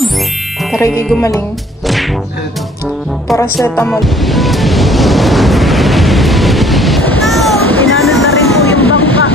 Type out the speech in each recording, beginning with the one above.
Taray kay gumaling. Paracetamol. Inanod na rin po yung bangka.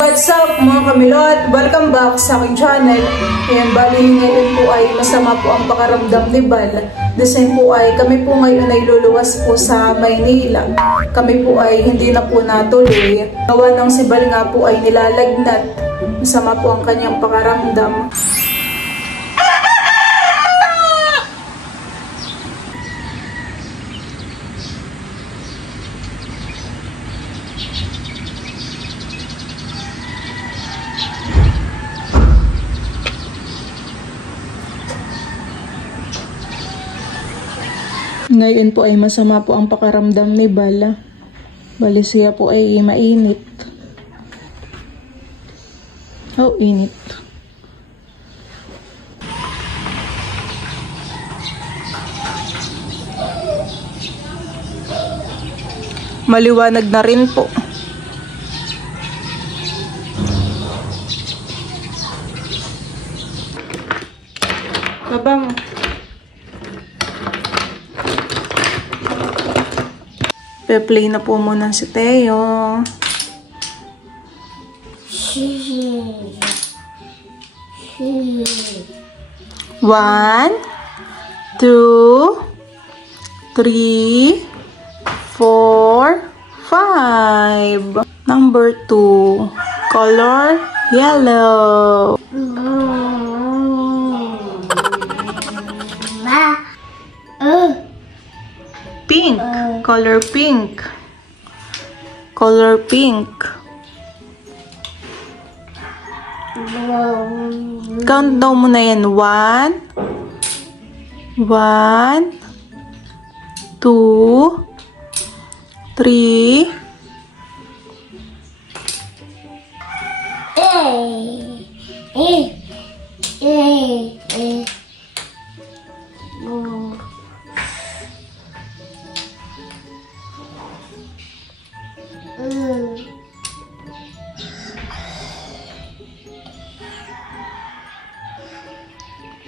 What's up mga kamilot? Welcome back sa aking channel. Ayan, bali ngayon po ay masama po ang pakaramdam ni Bal. The same po ay kami po ngayon ay luluwas po sa Maynila. Kami po ay hindi na po natuloy. Gawa ng si Bal nga po ay nilalagnat. Masama po ang kanyang pakaramdam. Ngayon po ay masama po ang pakaramdam ni Bala. Bali siya po ay mainit. Oh, init. Maliwanag na rin po. Babang. Pe-play na po muna si Teo. 1, 2, 3, 4, 5. Number 2. Color yellow. Pink. Color pink. Color pink. Count daw mo na yan. 1, 2, 3,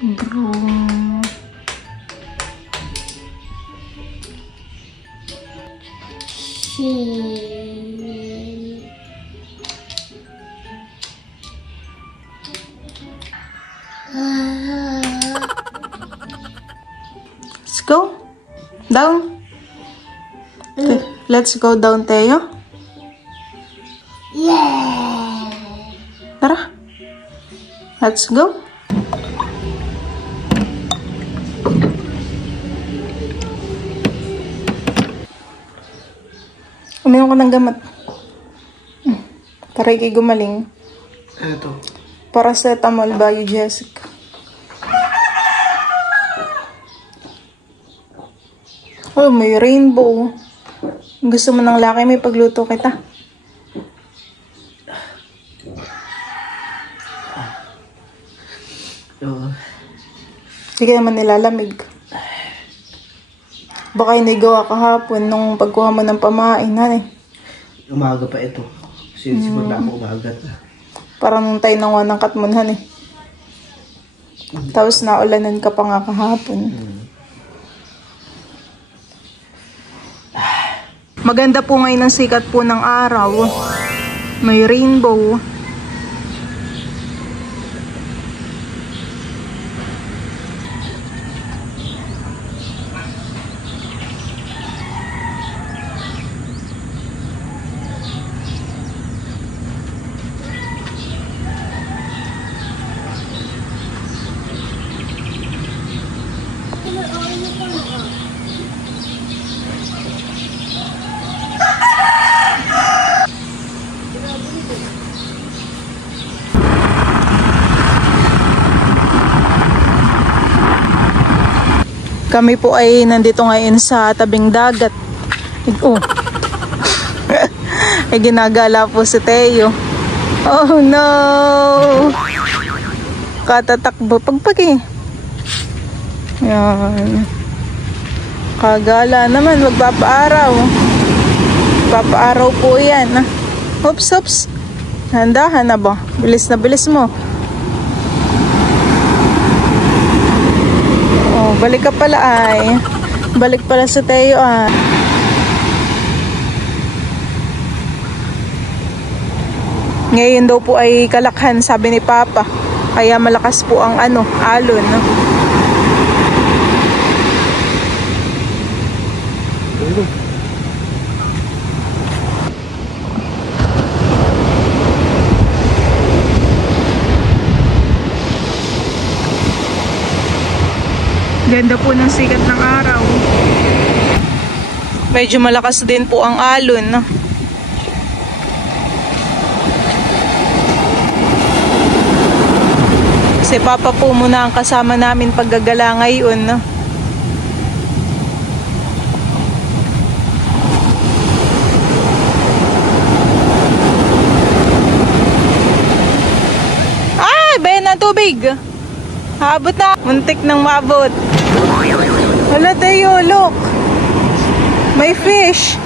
broom. Let's go down. Okay, let's go down, Teo. Yeah. Tara. Let's go. Uminom ko ng gamot. Taray kay gumaling. Ito. Paracetamol by Jessica. Oh, may rainbow. Gusto mo ng laki, may pagluto kita. Sige naman nilalamig. Baka hindi gawa kahapon nung pagkuha mo ng pamain, eh. Umaga pa ito. Sinisipon na ako umaga. Parang nung tayo nang wanang katmunhan, eh. Tapos naulanan ka pa nga kahapon. Maganda po ngayon ang sikat po ng araw. May rainbow. Kami po ay nandito ngayon sa tabing dagat. Oh. Ay ginagala po si Teo. Oh no! Katatakbo pagpag eh. Yan. Kagala naman, magpapaaraw. Papaaraw po yan. Oops, oops. Handahan na ba? Bilis na bilis mo. Oh, balik ka pala ay. Balik pala sa Teo ah. Ngayon daw po ay kalakhan, sabi ni Papa. Kaya malakas po ang alon. Ganda po ng sikat ng araw. Medyo malakas din po ang alon. Si Papa po muna ang kasama namin paggagala ngayon. Ay, bayan ng tubig. Habot na. Muntik nang maabot. Wala tayo, look. May fish.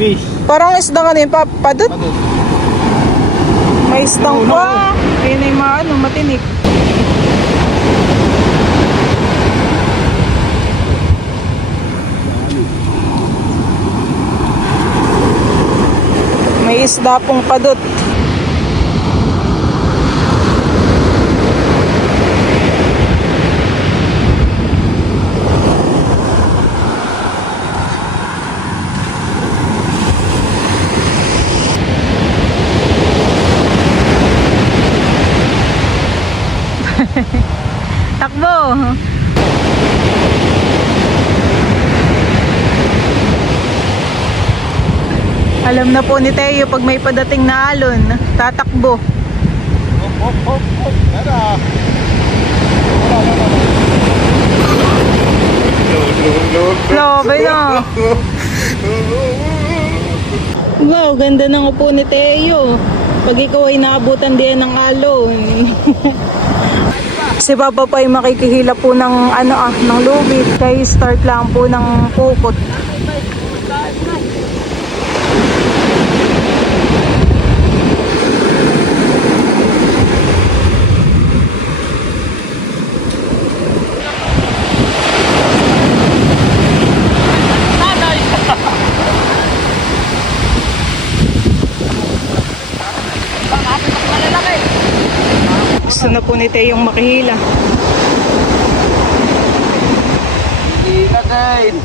Fish. Parang isda ka din, Padot. May isdang pa. Ayun ay matinik. May isda pong padot. Takbo. Alam na po ni Teo pag may padating na alon, tatakbo. Lobe na. Wow, ganda ng upo ni Teo. Pag ikaw ay naabutan din ng alon. Si Papa pa ay makikihila po ng ng lubid. Kaya start lang po ng pukot. Gusto na po ni Teyong makihila. Hindi na din.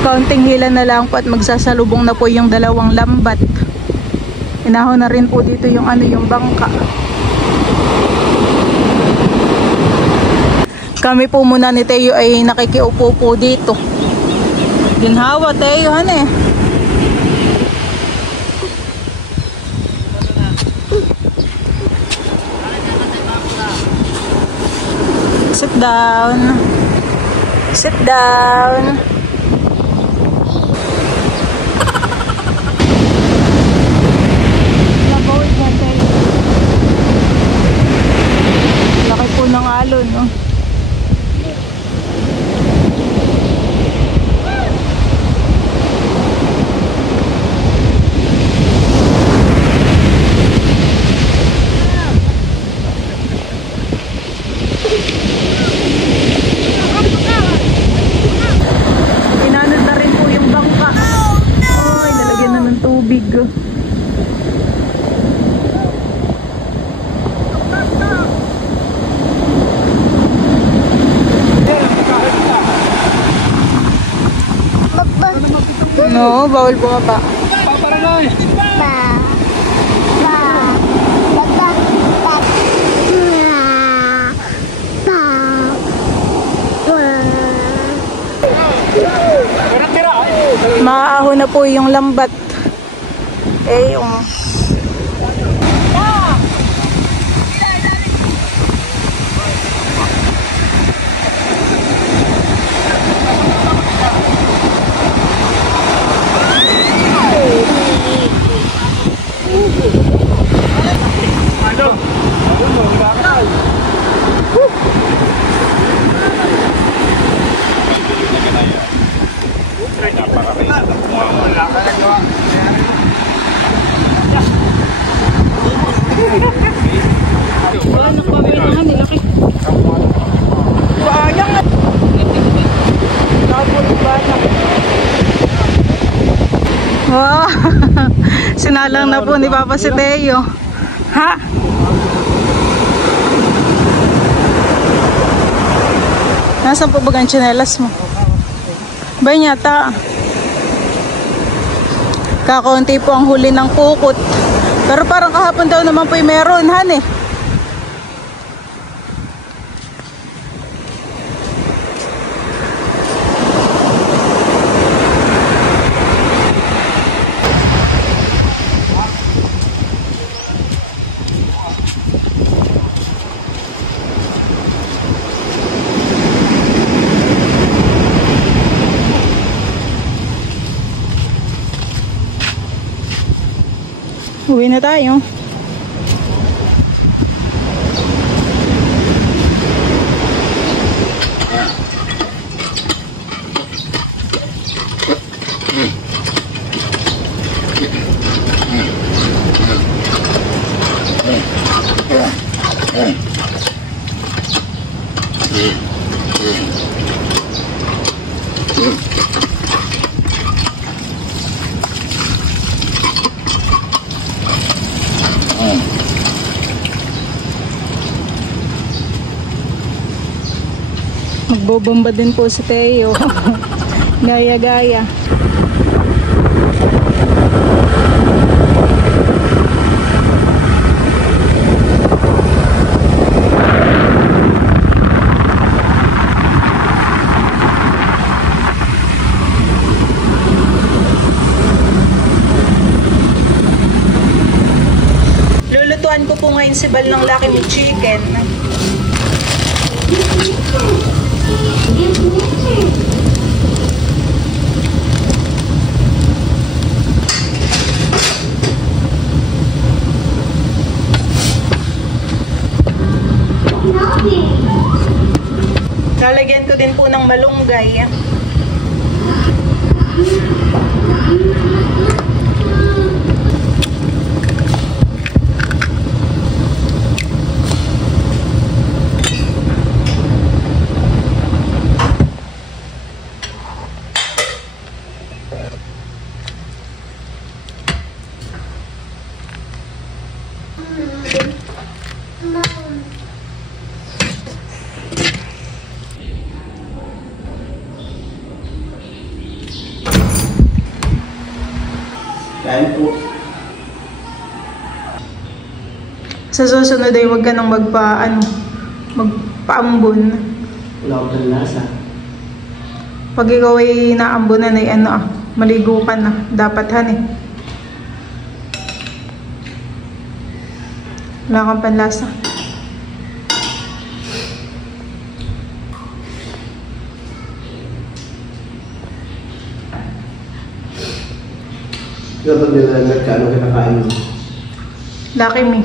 Kaunting hila na lang po at magsasalubong na po yung dalawang lambat. Inahon na rin po dito yung yung bangka. Kami po muna ni Teo ay nakikiupo po dito. Ginhawa Teo eh. Sit down. Sit down. Laki po ng alon, no? Inanod na rin po yung bangka. Ay, nalagyan na ng tubig. No, bawal bumaba. Maaahon na po yung lambat. Yung Wow. Sinalang na po ni Papa si Teo. Ha? Nasaan po ba ang tsinelas mo? Ba yata? Kakaunti po ang huli ng kukot. Pero parang kahapon daw naman po yung meron, han eh. Uwi na tayo. Magbobomba din po si Teo. Gaya-gaya. Lulutuan ko po ngayon si Bal ng Lucky Me Chicken. Lalagyan ko din po ng malunggay. Kain po. Sa susunod ay huwag ka nang magpaambon. Wala ko ng lasa. Pag ikaw ay naambunan ay maligo ka na. Dapat han eh. Wala kang panlasa. Kapag nilalag ka, ano kinakain mo? Lucky Me.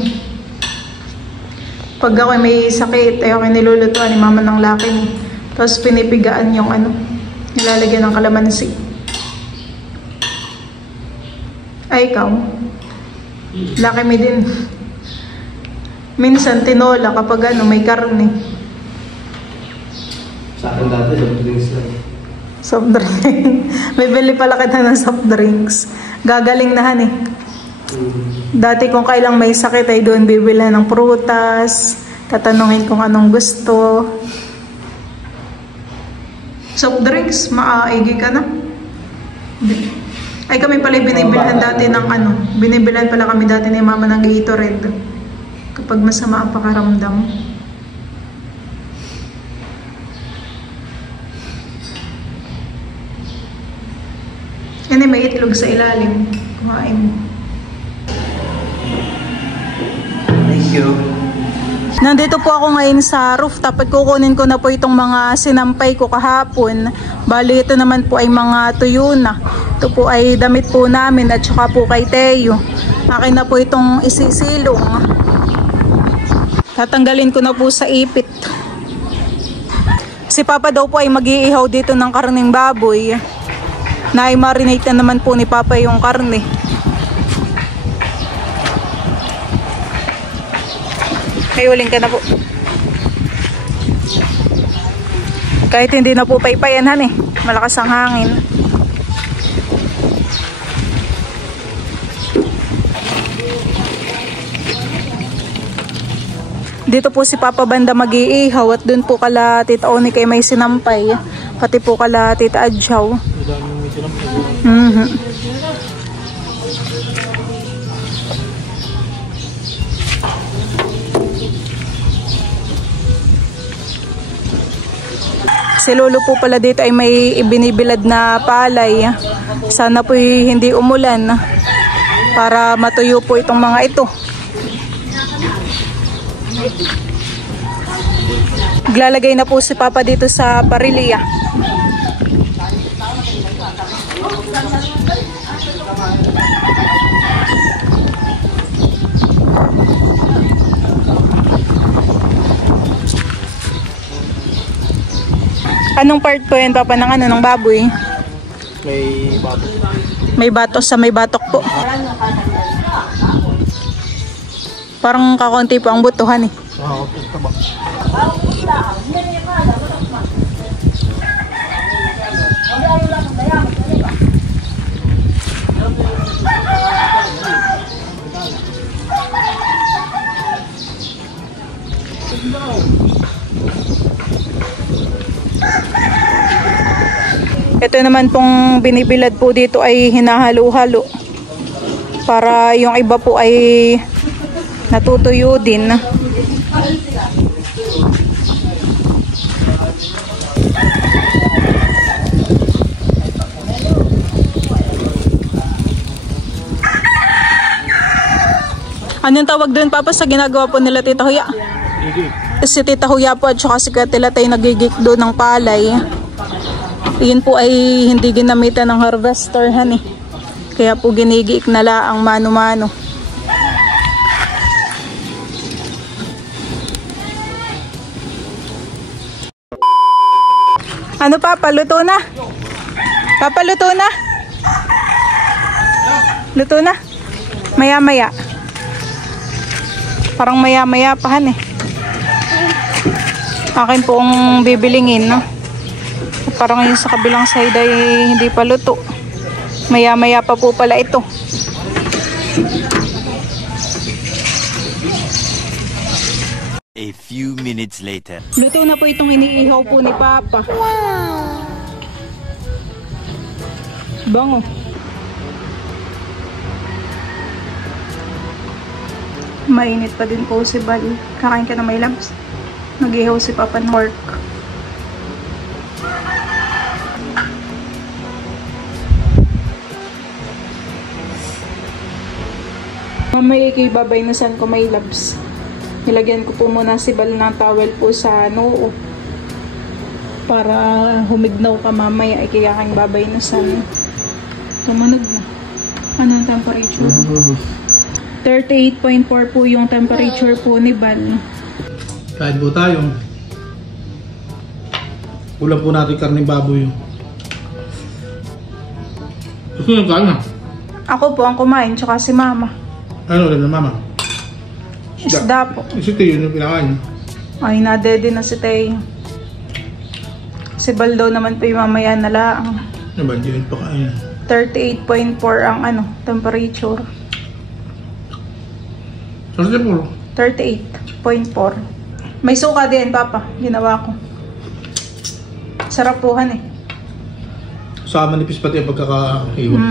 Pag ako may sakit, ay ako nilulutuan ni mama ng Lucky Me. Tapos pinipigaan yung nilalagyan ng kalamansi. Ay, ikaw? Lucky Me din. Minsan tinola kapag may karne. Sa akin dati, soft drinks lang. Soft drink. May bili pala kita ng soft drinks. Gagaling na han eh. Dati kung kailang may sakit ay doon bibilhan ng prutas. Tatanungin kung anong gusto. Soft drinks, maaigi ka na. Ay kami pala binibilhan dati ng binibilhan pala kami dati ni mama ng Gatorade. Kapag masama ang pakaramdam. Yan ay may itlog sa ilalim. Kumain mo. Thank you. Nandito po ako ngayon sa rooftop at kukunin ko na po itong mga sinampay ko kahapon. Bali ito naman po ay mga tuyo na. Ito po ay damit po namin at saka po kay Teo. Akin na po itong isisilong. Tatanggalin ko na po sa ipit. Si Papa daw po ay mag-iihaw dito ng karning baboy. Na-marinate na naman po ni Papa yung karne. Ay, uling ka na po. Kahit hindi na po paypayan han eh. Malakas ang hangin. Dito po si Papa banda mag-iihaw at dun po kala Tita Oni kay may sinampay. Pati po kala Tita Adjaw. Si Lolo po pala dito ay may ibinibilad na palay. Sana po hindi umulan para matuyo po itong mga ito. Glalagay na po si Papa dito sa parilya. Anong part po yan, Papa, ng ng baboy? May batok. May batos sa may batok po. Parang kakonti po ang butuhan eh. Okay, taba. Ito naman pong binibilad po dito ay hinahalo-halo para yung iba po ay natutuyo din. Anong tawag doon, Papa, sa ginagawa po nila Tita Huya? Si Tita Huya po at saka si Katila tayo nagigik doon ng palay. Yun po ay hindi ginamitan ng harvester han eh. Kaya po ginigiik na laang mano-mano. Ano, Papa? Luto na? Papa, luto na? Luto na? Maya-maya. Parang maya-maya pa han eh. Akin pong bibilingin, no? Parang yung sa kabilang side ay hindi pa luto. Maya-maya pa po pala ito. A few minutes later. Luto na po itong iniihaw po ni Papa. Wow! Bango. Mainit pa din po si Bal. Kakain ka na may labs. Nag-ihaw si Papa ng pork. Mamaya ikibabay na san ko may labs. Nilagyan ko po muna si Bal ng towel po sa noo. Para humignaw ka mamaya ay kaya kang babay na san. Tumunog na. Ano ang temperature? 38.4 po yung temperature po ni Bal. Kain po tayo. Ulam po natin karne baboy. Gusto nyo kain na? Ako po ang kumain, tsaka si Mama. Ano ulam na Mama? Isda po. Si Teo yung pinakain. Ay, nadede na si Teo. Si Bal daw naman po yung mamaya na lang. Ano ba? Hindi rin pa kain. 38.4 ang temperature. Sarap po. 38.4. May suka din, Papa. Ginawa ko. Sarap po han eh. Sa manipis pati ang pagkakaiwan.